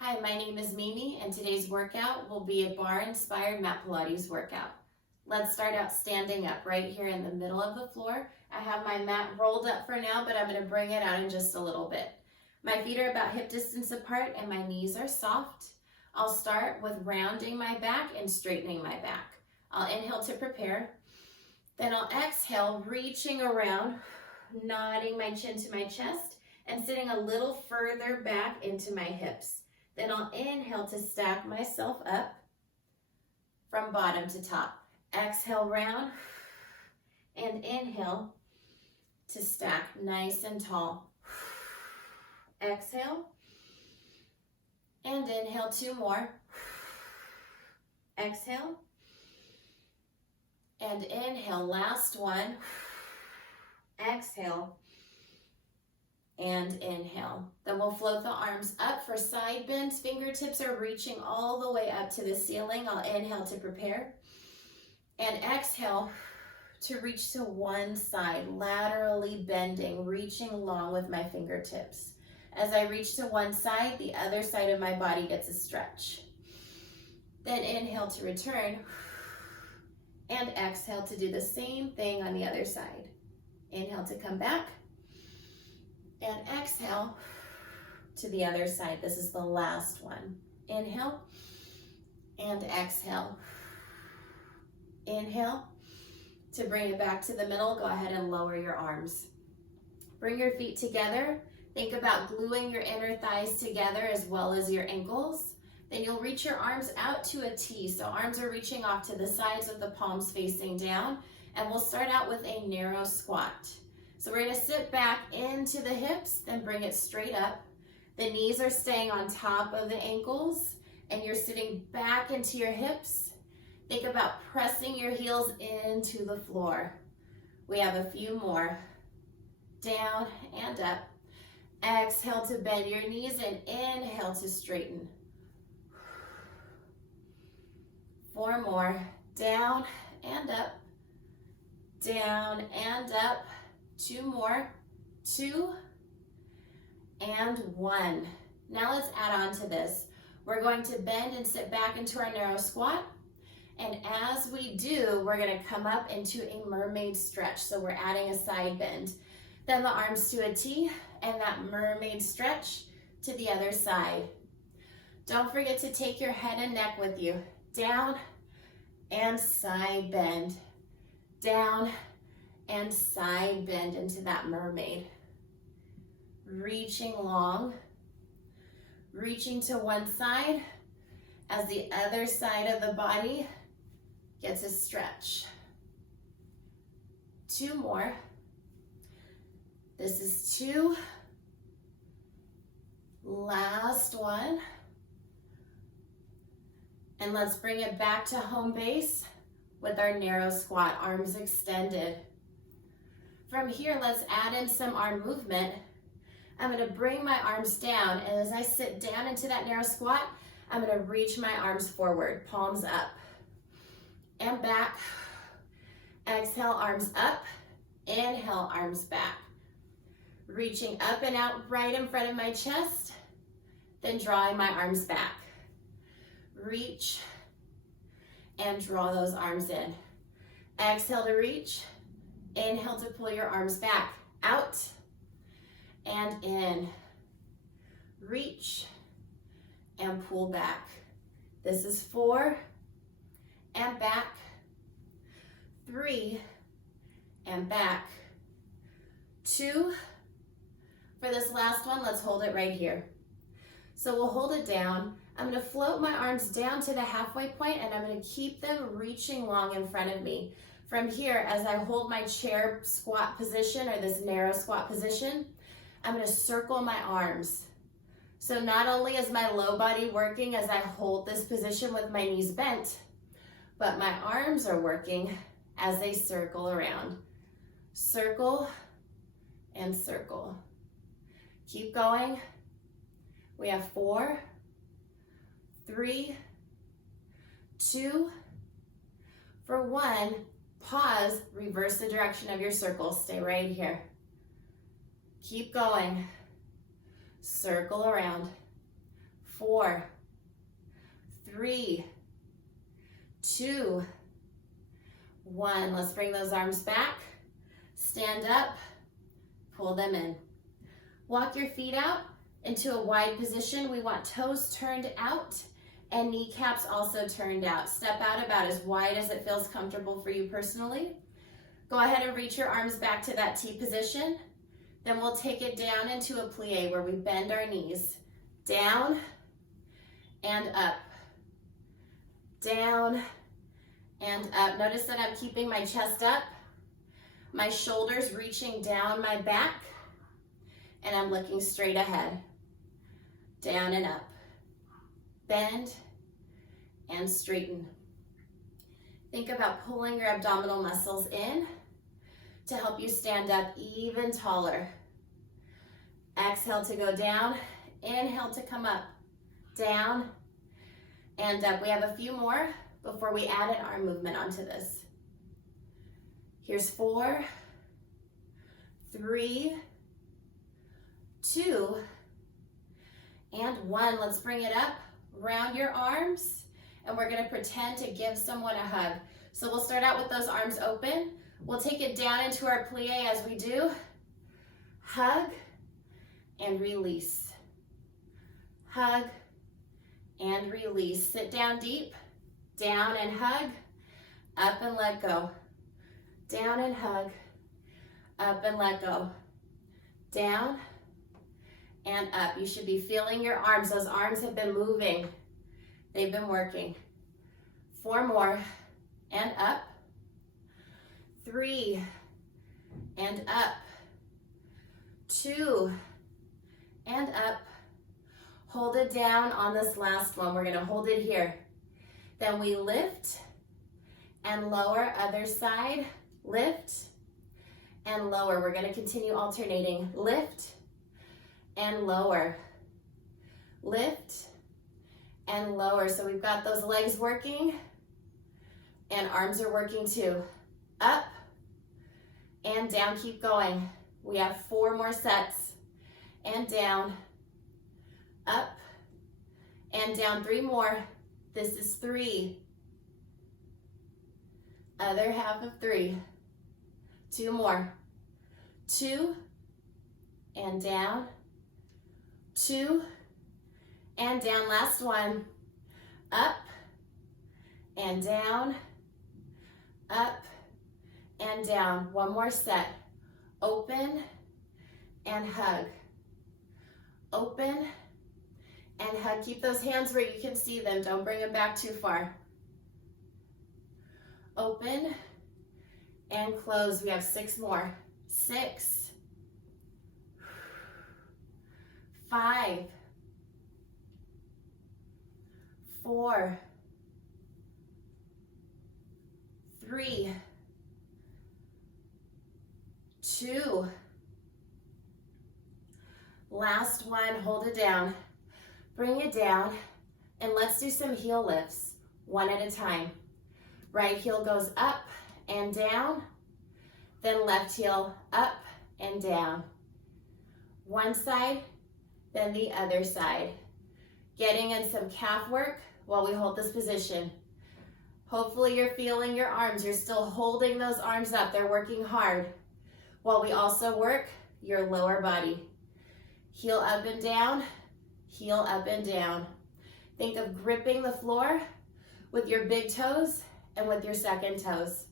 Hi, my name is Mimi, and today's workout will be a bar-inspired mat Pilates workout. Let's start out standing up right here in the middle of the floor. I have my mat rolled up for now, but I'm going to bring it out in just a little bit. My feet are about hip distance apart and my knees are soft. I'll start with rounding my back and straightening my back. I'll inhale to prepare. Then I'll exhale, reaching around, nodding my chin to my chest, and sitting a little further back into my hips. Then I'll inhale to stack myself up from bottom to top. Exhale, round, and inhale to stack nice and tall. Exhale, and inhale, two more. Exhale, and inhale, last one. Exhale, and inhale. Then we'll float the arms up for side bends. Fingertips are reaching all the way up to the ceiling. I'll inhale to prepare. And exhale to reach to one side, laterally bending, reaching long with my fingertips. As I reach to one side, the other side of my body gets a stretch. Then inhale to return. And exhale to do the same thing on the other side. Inhale to come back. And exhale to the other side. This is the last one. Inhale and exhale. Inhale to bring it back to the middle. Go ahead and lower your arms. Bring your feet together. Think about gluing your inner thighs together as well as your ankles. Then you'll reach your arms out to a T. So arms are reaching off to the sides with the palms facing down. And we'll start out with a narrow squat. So we're going to sit back into the hips, then bring it straight up. The knees are staying on top of the ankles, and you're sitting back into your hips. Think about pressing your heels into the floor. We have a few more. Down and up. Exhale to bend your knees and inhale to straighten. 4 more. Down and up. Down and up. 2 more, 2, and 1. Now let's add on to this. We're going to bend and sit back into our narrow squat. And as we do, we're going to come up into a mermaid stretch. So we're adding a side bend. Then the arms to a T and that mermaid stretch to the other side. Don't forget to take your head and neck with you. Down and side bend. Down and side bend into that mermaid. Reaching long, reaching to one side as the other side of the body gets a stretch. 2 more. This is 2. Last one. And let's bring it back to home base with our narrow squat, arms extended. From here, let's add in some arm movement. I'm going to bring my arms down, and as I sit down into that narrow squat, I'm going to reach my arms forward, palms up and back. Exhale, arms up. Inhale, arms back. Reaching up and out right in front of my chest, then drawing my arms back. Reach and draw those arms in. Exhale to reach. Inhale to pull your arms back, out and in. Reach and pull back. This is 4 and back, 3 and back, 2. For this last one, let's hold it right here. So we'll hold it down. I'm going to float my arms down to the halfway point, and I'm going to keep them reaching long in front of me. From here, as I hold my chair squat position or this narrow squat position, I'm going to circle my arms. So not only is my low body working as I hold this position with my knees bent, but my arms are working as they circle around. Circle and circle. Keep going. We have 4, 3, 2, for 1. Pause, reverse the direction of your circle. Stay right here. Keep going. Circle around. 4, 3, 2, 1. Let's bring those arms back. Stand up, pull them in. Walk your feet out into a wide position. We want toes turned out and kneecaps also turned out. Step out about as wide as it feels comfortable for you personally. Go ahead and reach your arms back to that T position. Then we'll take it down into a plie where we bend our knees. Down and up. Down and up. Notice that I'm keeping my chest up, my shoulders reaching down my back, and I'm looking straight ahead. Down and up. Bend and straighten. Think about pulling your abdominal muscles in to help you stand up even taller. Exhale to go down. Inhale to come up. Down and up. We have a few more before we add an arm movement onto this. Here's 4, 3, 2, and 1. Let's bring it up. Round your arms, and we're going to pretend to give someone a hug. So we'll start out with those arms open. We'll take it down into our plie as we do. Hug and release. Hug and release. Sit down deep. Down and hug. Up and let go. Down and hug. Up and let go. Down and up. You should be feeling your arms. Those arms have been moving. They've been working. 4 more. And up. 3. And up. 2. And up. Hold it down on this last one. We're going to hold it here. Then we lift and lower. Other side. Lift and lower. We're going to continue alternating. Lift and lower. Lift and lower. So we've got those legs working and arms are working too. Up and down. Keep going. We have 4 more sets. And down. Up and down. 3 more. This is 3. Other half of 3. 2 more. 2 and down. 2 and down. Last one. Up and down. Up and down. 1 more set. Open and hug. Open and hug. Keep those hands where you can see them. Don't bring them back too far. Open and close. We have 6 more. 6, 5, 4, 3, 2. Last one. Hold it down. Bring it down, and let's do some heel lifts, one at a time. Right heel goes up and down, then left heel up and down. One side, then the other side. Getting in some calf work while we hold this position. Hopefully you're feeling your arms. You're still holding those arms up. They're working hard. While we also work your lower body. Heel up and down, heel up and down. Think of gripping the floor with your big toes and with your second toes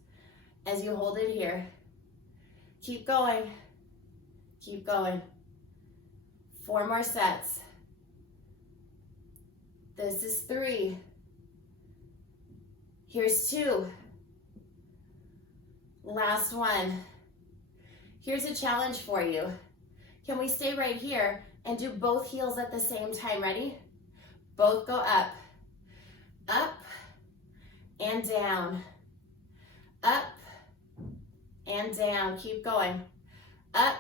as you hold it here. Keep going. Keep going. 4 more sets. This is 3. Here's 2. Last one. Here's a challenge for you. Can we stay right here and do both heels at the same time? Ready? Both go up. Up and down. Up and down. Keep going. Up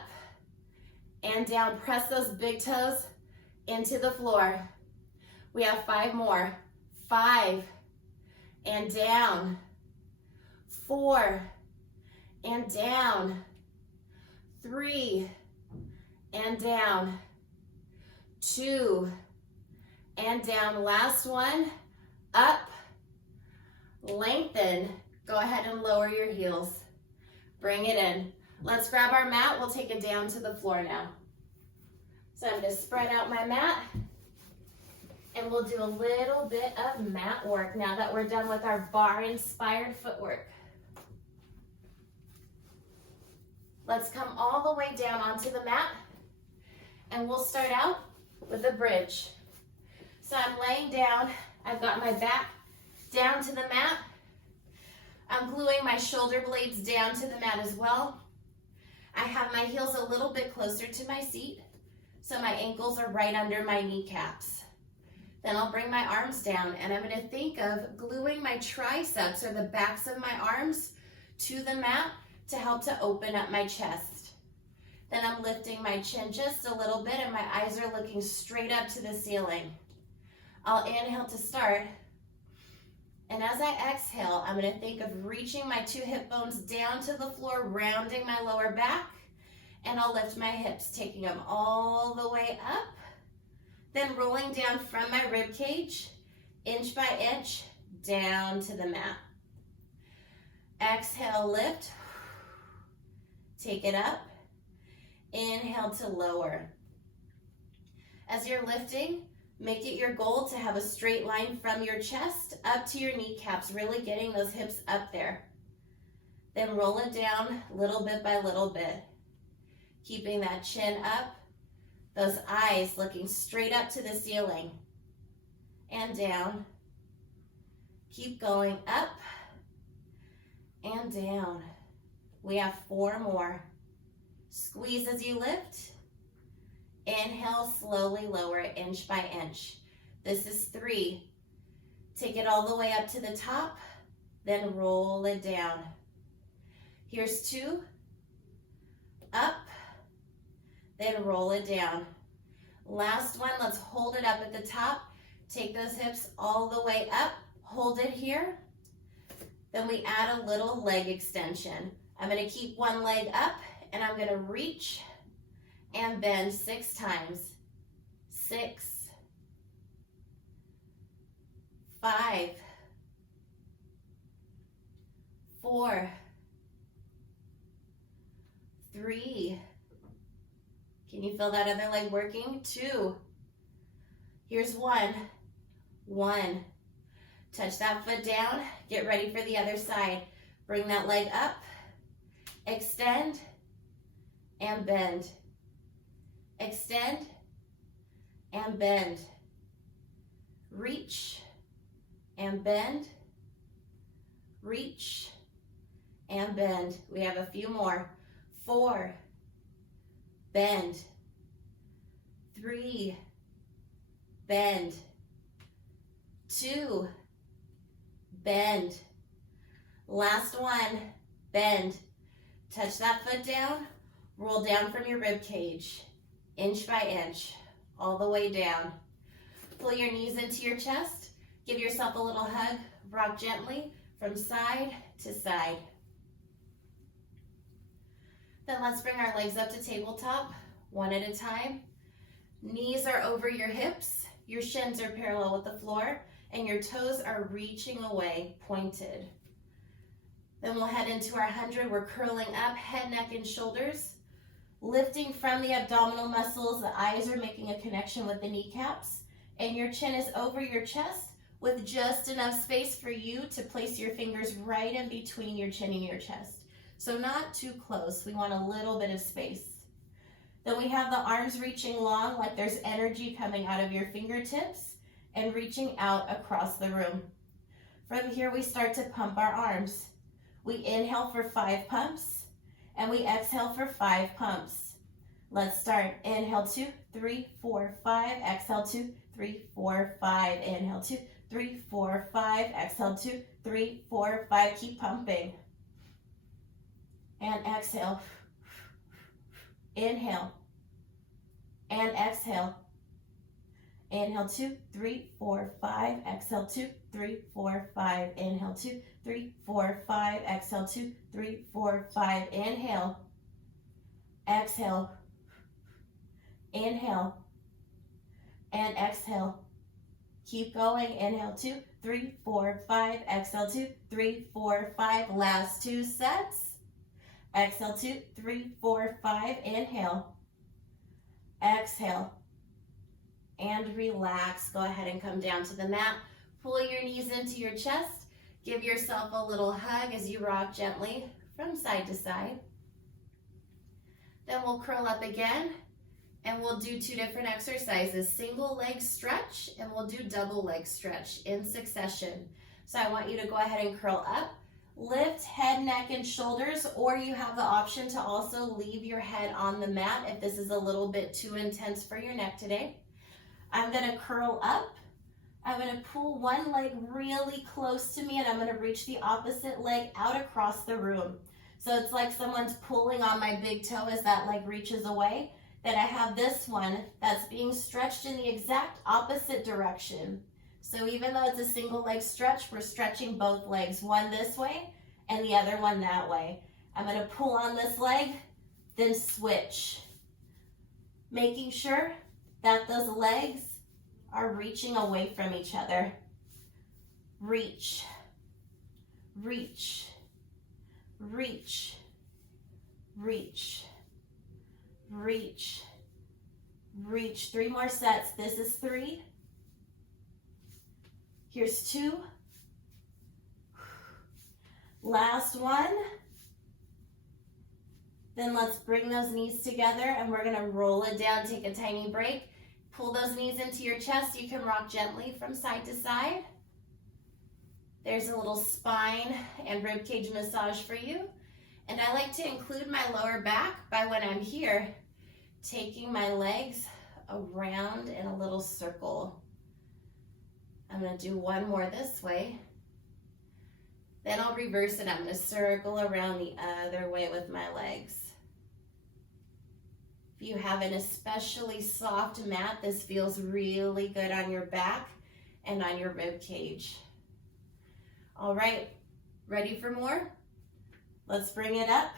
and down. Press those big toes into the floor. We have 5 more. 5 and down. 4 and down. 3 and down. 2 and down. Last one, up, lengthen. Go ahead and lower your heels. Bring it in. Let's grab our mat. We'll take it down to the floor now. So I'm going to spread out my mat, and we'll do a little bit of mat work now that we're done with our bar-inspired footwork. Let's come all the way down onto the mat, and we'll start out with a bridge. So I'm laying down, I've got my back down to the mat. I'm gluing my shoulder blades down to the mat as well. I have my heels a little bit closer to my seat, so my ankles are right under my kneecaps. Then I'll bring my arms down, and I'm going to think of gluing my triceps or the backs of my arms to the mat to help to open up my chest. Then I'm lifting my chin just a little bit, and my eyes are looking straight up to the ceiling. I'll inhale to start, and as I exhale, I'm going to think of reaching my two hip bones down to the floor, rounding my lower back, and I'll lift my hips, taking them all the way up, then rolling down from my rib cage, inch by inch, down to the mat. Exhale, lift, take it up, inhale to lower. As you're lifting, make it your goal to have a straight line from your chest up to your kneecaps, really getting those hips up there. Then roll it down little bit by little bit, keeping that chin up, those eyes looking straight up to the ceiling, and down. Keep going up and down. We have 4 more. Squeeze as you lift. Inhale, slowly lower it inch by inch. This is 3. Take it all the way up to the top, then roll it down. Here's 2. Up, then roll it down. Last one, let's hold it up at the top. Take those hips all the way up, hold it here. Then we add a little leg extension. I'm going to keep one leg up, and I'm going to reach and bend 6 times. 6, 5, 4, 3. Can you feel that other leg working? 2. Here's 1. 1. Touch that foot down. Get ready for the other side. Bring that leg up. Extend and bend. Extend and bend. Reach and bend. Reach and bend. We have a few more. 4. Bend. 3. Bend. 2. Bend. Last one. Bend. Touch that foot down. Roll down from your rib cage, inch by inch, all the way down. Pull your knees into your chest. Give yourself a little hug. Rock gently from side to side. Then let's bring our legs up to tabletop, one at a time. Knees are over your hips. Your shins are parallel with the floor, and your toes are reaching away, pointed. Then we'll head into our 100. We're curling up, head, neck, and shoulders. Lifting from the abdominal muscles, the eyes are making a connection with the kneecaps, and your chin is over your chest with just enough space for you to place your fingers right in between your chin and your chest. So not too close. We want a little bit of space. Then we have the arms reaching long, like there's energy coming out of your fingertips and reaching out across the room. From here, we start to pump our arms. We inhale for 5 pumps, and we exhale for 5 pumps. Let's start. Inhale 2, 3, 4, 5. Exhale 2, 3, 4, 5. Inhale 2, 3, 4, 5. Exhale 2, 3, 4, 5. Keep pumping. And exhale. Inhale. And exhale. Inhale 2, 3, 4, 5. Exhale 2, 3, 4, 5. Inhale 2, 3, 4, 5. Exhale 2, 3, 4, 5. Inhale. Exhale. Inhale. And exhale. Keep going. Inhale, 2, 3, 4, 5. Exhale, 2, 3, 4, 5. Last 2 sets. Exhale, 2, 3, 4, 5. Inhale. Exhale. And relax. Go ahead and come down to the mat. Pull your knees into your chest. Give yourself a little hug as you rock gently from side to side. Then we'll curl up again, and we'll do 2 different exercises. Single leg stretch, and we'll do double leg stretch in succession. So I want you to go ahead and curl up. Lift head, neck, and shoulders, or you have the option to also leave your head on the mat if this is a little bit too intense for your neck today. I'm gonna curl up. I'm gonna pull one leg really close to me, and I'm gonna reach the opposite leg out across the room. So it's like someone's pulling on my big toe as that leg reaches away. Then I have this one that's being stretched in the exact opposite direction. So even though it's a single leg stretch, we're stretching both legs, one this way and the other one that way. I'm gonna pull on this leg, then switch. Making sure that those legs are reaching away from each other. Reach, reach, reach, reach, reach, reach. 3 more sets. This is 3. Here's 2. Last one. Then let's bring those knees together, and we're gonna roll it down, take a tiny break. Pull those knees into your chest. You can rock gently from side to side. There's a little spine and rib cage massage for you. And I like to include my lower back by when I'm here, taking my legs around in a little circle. I'm gonna do one more this way. Then I'll reverse it. I'm gonna circle around the other way with my legs. If you have an especially soft mat, this feels really good on your back and on your rib cage. All right, ready for more? Let's bring it up.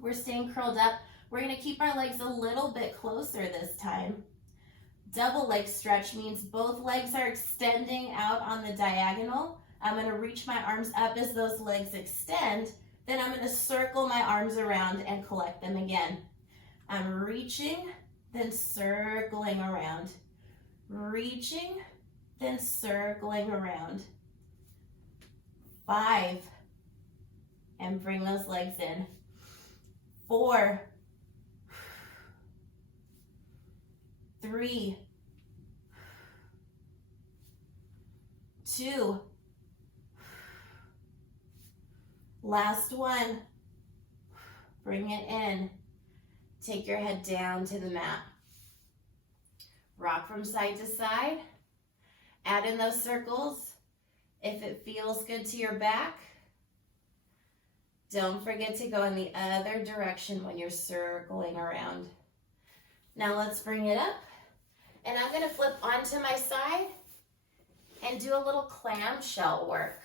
We're staying curled up. We're gonna keep our legs a little bit closer this time. Double leg stretch means both legs are extending out on the diagonal. I'm gonna reach my arms up as those legs extend. Then I'm gonna circle my arms around and collect them again. I'm reaching, then circling around. Reaching, then circling around. 5, and bring those legs in. 4, 3, 2, last one. Bring it in. Take your head down to the mat. Rock from side to side. Add in those circles if it feels good to your back. Don't forget to go in the other direction when you're circling around. Now let's bring it up. And I'm gonna flip onto my side and do a little clamshell work.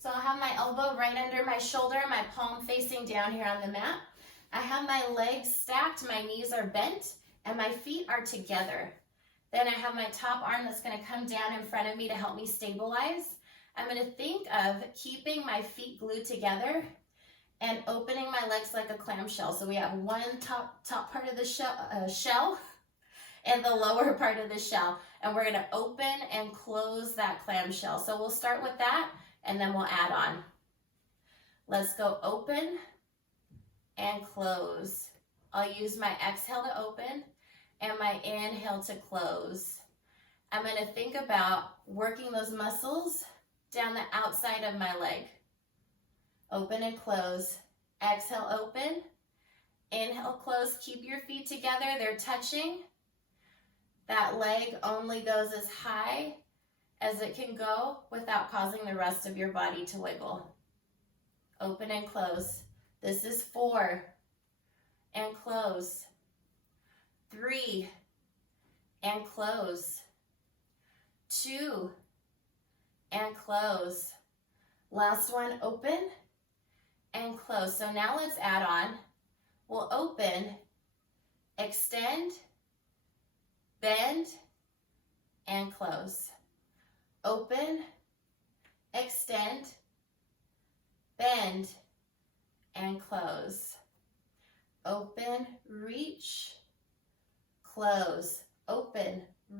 So I'll have my elbow right under my shoulder, my palm facing down here on the mat. I have my legs stacked, my knees are bent, and my feet are together. Then I have my top arm that's gonna come down in front of me to help me stabilize. I'm gonna think of keeping my feet glued together and opening my legs like a clamshell. So we have one top part of the shell and the lower part of the shell. And we're gonna open and close that clamshell. So we'll start with that and then we'll add on. Let's go open and close. I'll use my exhale to open and my inhale to close. I'm gonna think about working those muscles down the outside of my leg. Open and close. Exhale, open. Inhale, close. Keep your feet together. They're touching. That leg only goes as high as it can go without causing the rest of your body to wiggle. Open and close. This is 4. And close. 3. And close. 2. And close. Last one, open and close. So now let's add on. We'll open, extend, bend, and close.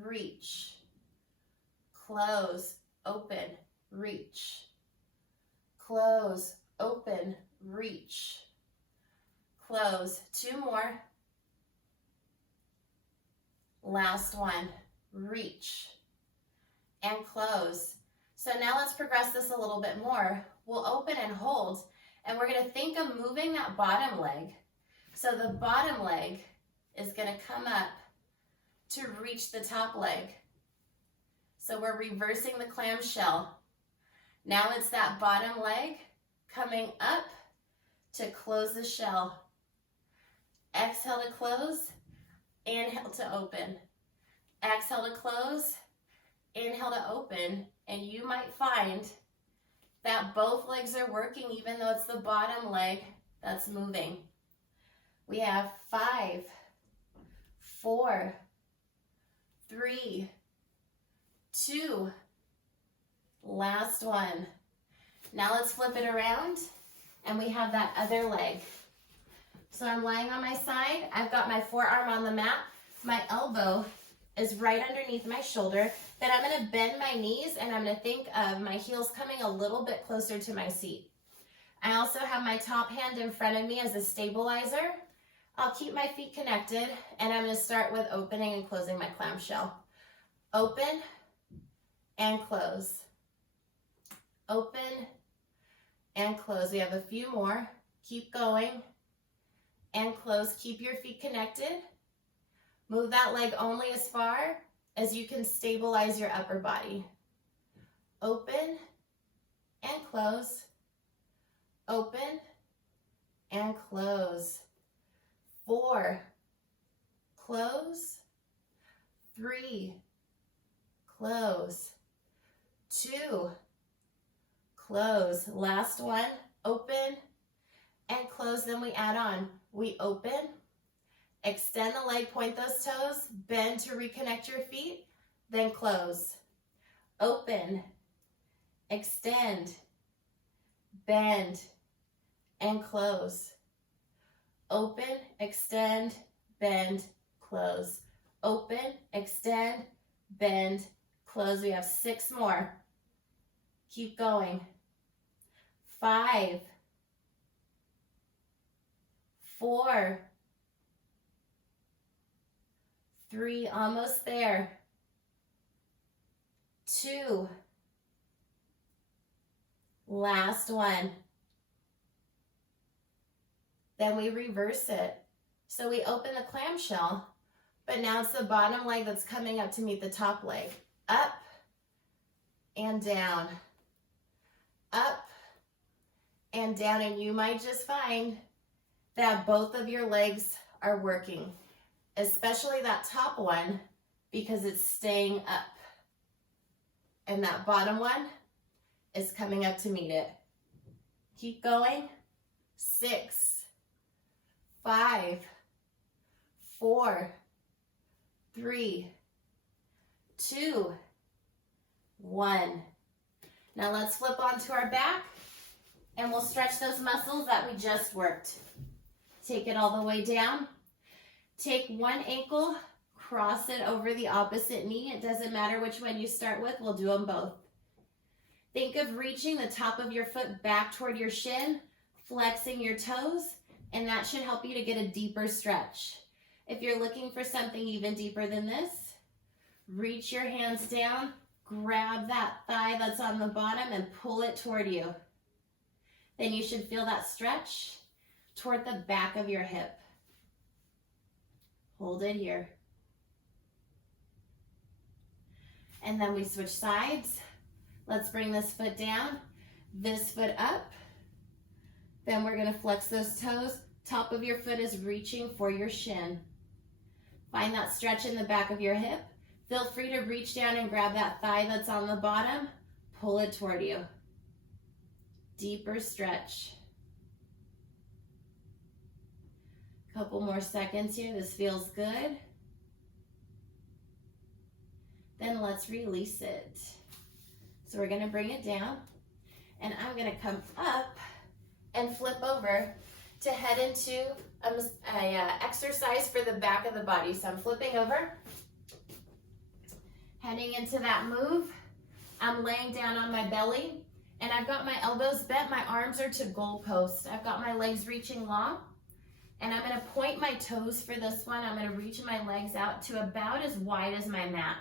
reach, close, open, reach, close, open, reach, close. 2 more. Last one, reach and close. So now let's progress this a little bit more. We'll open and hold, and we're gonna think of moving that bottom leg. So the bottom leg is gonna come up to reach the top leg. So we're reversing the clamshell. Now it's that bottom leg coming up to close the shell. Exhale to close, inhale to open. Exhale to close, inhale to open. And you might find that both legs are working even though it's the bottom leg that's moving. We have 5, 4, 3, 2, last one. Now let's flip it around and we have that other leg. So I'm lying on my side. I've got my forearm on the mat. My elbow is right underneath my shoulder. Then I'm gonna bend my knees and I'm gonna think of my heels coming a little bit closer to my seat. I also have my top hand in front of me as a stabilizer. I'll keep my feet connected and I'm gonna start with opening and closing my clamshell. Open and close. Open and close. We have a few more. Keep going and close. Keep your feet connected. Move that leg only as far as you can stabilize your upper body. Open and close. Open and close. 4, close. 3, close. 2, close. Last one, open and close. Then we add on. We open, extend the leg, point those toes, bend to reconnect your feet, then close. Open, extend, bend, and close. Open, extend, bend, close. Open, extend, bend, close. We have 6 more. Keep going. 5, 4, 3, almost there. 2, last one. Then we reverse it. So we open the clamshell, but now it's the bottom leg that's coming up to meet the top leg. Up and down. Up and down. And you might just find that both of your legs are working, especially that top one because it's staying up. And that bottom one is coming up to meet it. Keep going. 6, 5, 4, 3, 2, 1. Now let's flip onto our back and we'll stretch those muscles that we just worked. Take it all the way down. Take one ankle, cross it over the opposite knee. It doesn't matter which one you start with, we'll do them both. Think of reaching the top of your foot back toward your shin, flexing your toes, and that should help you to get a deeper stretch. If you're looking for something even deeper than this, reach your hands down, grab that thigh that's on the bottom and pull it toward you. Then you should feel that stretch toward the back of your hip. Hold it here. And then we switch sides. Let's bring this foot down, this foot up. Then we're gonna flex those toes. Top of your foot is reaching for your shin. Find that stretch in the back of your hip. Feel free to reach down and grab that thigh that's on the bottom. Pull it toward you. Deeper stretch. Couple more seconds here. This feels good. Then let's release it. So we're gonna bring it down and I'm gonna come up and flip over to head into a exercise for the back of the body. So I'm flipping over Heading into that move, I'm laying down on my belly and I've got my elbows bent, my arms are to goalpost. I've got my legs reaching long and I'm gonna point my toes for this one. I'm gonna reach my legs out to about as wide as my mat.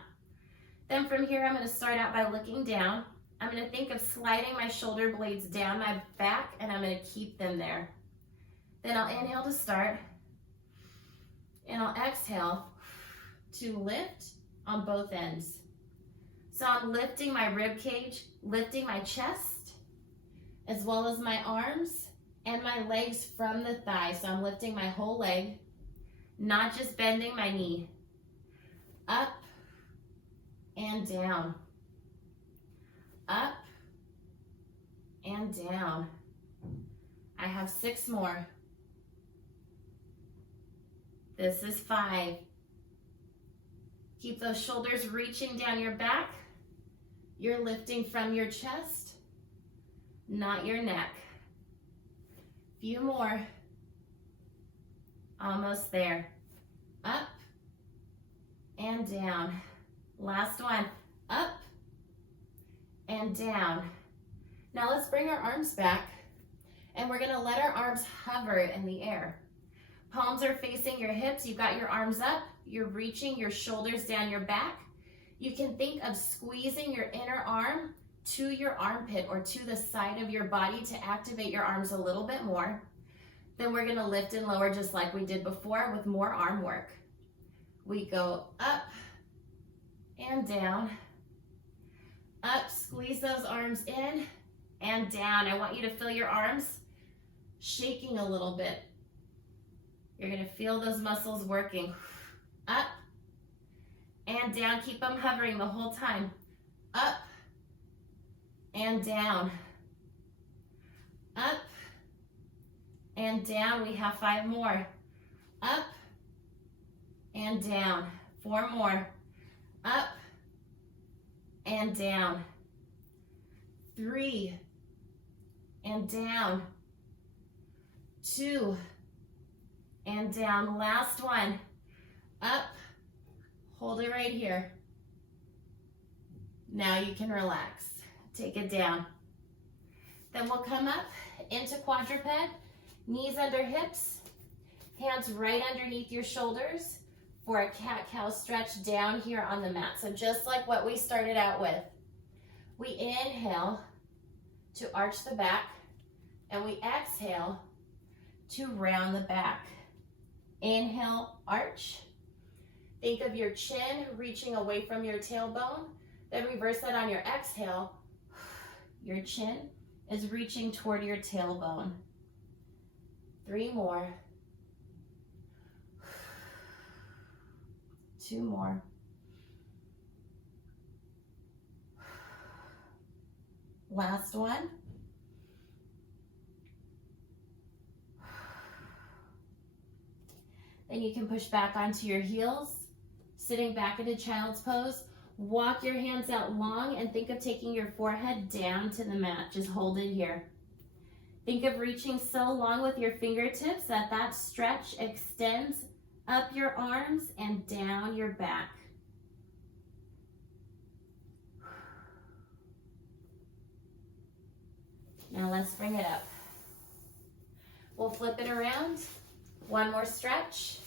Then from here, I'm gonna start out by looking down. I'm gonna think of sliding my shoulder blades down my back and I'm gonna keep them there. Then I'll inhale to start and I'll exhale to lift on both ends. So I'm lifting my rib cage, lifting my chest, as well as my arms and my legs from the thigh. So I'm lifting my whole leg, not just bending my knee. Up and down. Up and down. I have 6 more. This is 5. Keep those shoulders reaching down your back. You're lifting from your chest, not your neck. Few more. Almost there. Up and down. Last one. Up and down. Now let's bring our arms back and we're gonna let our arms hover in the air. Palms are facing your hips. You've got your arms up. You're reaching your shoulders down your back. You can think of squeezing your inner arm to your armpit or to the side of your body to activate your arms a little bit more. Then we're gonna lift and lower just like we did before with more arm work. We go up and down. Up, squeeze those arms in and down. I want you to feel your arms shaking a little bit. You're gonna feel those muscles working. Up and down, keep them hovering the whole time. Up and down. Up and down, we have 5 more. Up and down, 4 more. Up and down. 3 and down. 2 and down, last one. Up, hold it right here. Now you can relax. Take it down. Then we'll come up into quadruped, knees under hips, hands right underneath your shoulders for a cat-cow stretch down here on the mat. So just like what we started out with. We inhale to arch the back and we exhale to round the back. Inhale, arch. Think of your chin reaching away from your tailbone. Then reverse that on your exhale. Your chin is reaching toward your tailbone. 3 more. 2 more. Last one. Then you can push back onto your heels, sitting back into child's pose. Walk your hands out long and think of taking your forehead down to the mat. Just hold it here. Think of reaching so long with your fingertips that that stretch extends up your arms and down your back. Now let's bring it up. We'll flip it around. One more stretch.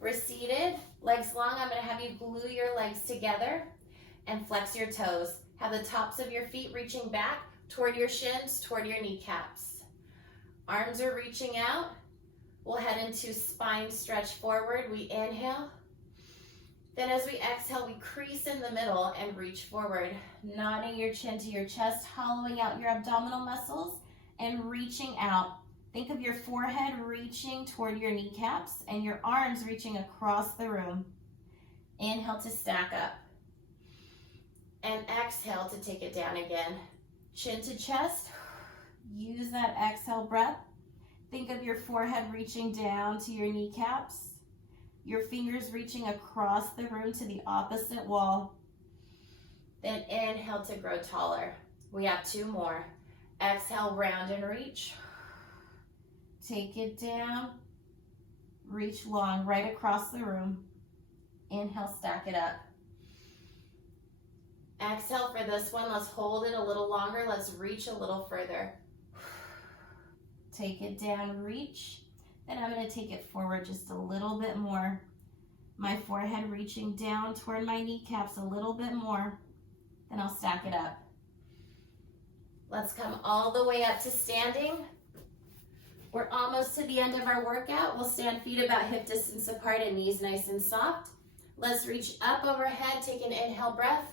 We're seated, legs long. I'm gonna have you glue your legs together and flex your toes. Have the tops of your feet reaching back toward your shins, toward your kneecaps. Arms are reaching out. We'll head into spine stretch forward. We inhale. Then as we exhale, we crease in the middle and reach forward, nodding your chin to your chest, hollowing out your abdominal muscles and reaching out. Think of your forehead reaching toward your kneecaps and your arms reaching across the room. Inhale to stack up. And exhale to take it down again. Chin to chest. Use that exhale breath. Think of your forehead reaching down to your kneecaps. Your fingers reaching across the room to the opposite wall. Then inhale to grow taller. We have 2 more. Exhale, round and reach. Take it down. Reach long right across the room. Inhale, stack it up. Exhale for this one. Let's hold it a little longer. Let's reach a little further. Take it down, reach. Then I'm going to take it forward just a little bit more. My forehead reaching down toward my kneecaps a little bit more. Then I'll stack it up. Let's come all the way up to standing. We're almost to the end of our workout. We'll stand feet about hip distance apart and knees nice and soft. Let's reach up overhead. Take an inhale breath.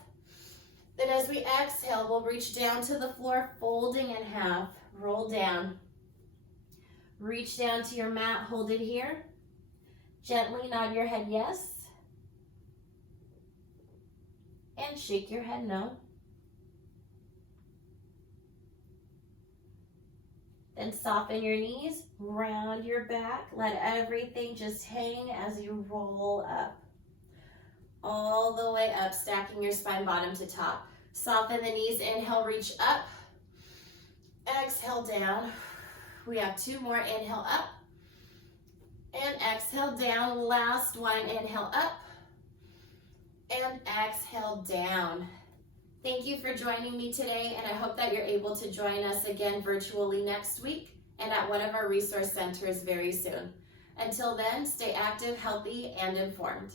Then as we exhale, we'll reach down to the floor, folding in half. Roll down. Reach down to your mat, hold it here. Gently nod your head yes. And shake your head no. Then soften your knees, round your back. Let everything just hang as you roll up. All the way up, stacking your spine bottom to top. Soften the knees, inhale, reach up. Exhale down. We have two more, inhale up. And exhale down, last one, inhale up. And exhale down. Thank you for joining me today, and I hope that you're able to join us again virtually next week and at one of our resource centers very soon. Until then, stay active, healthy, and informed.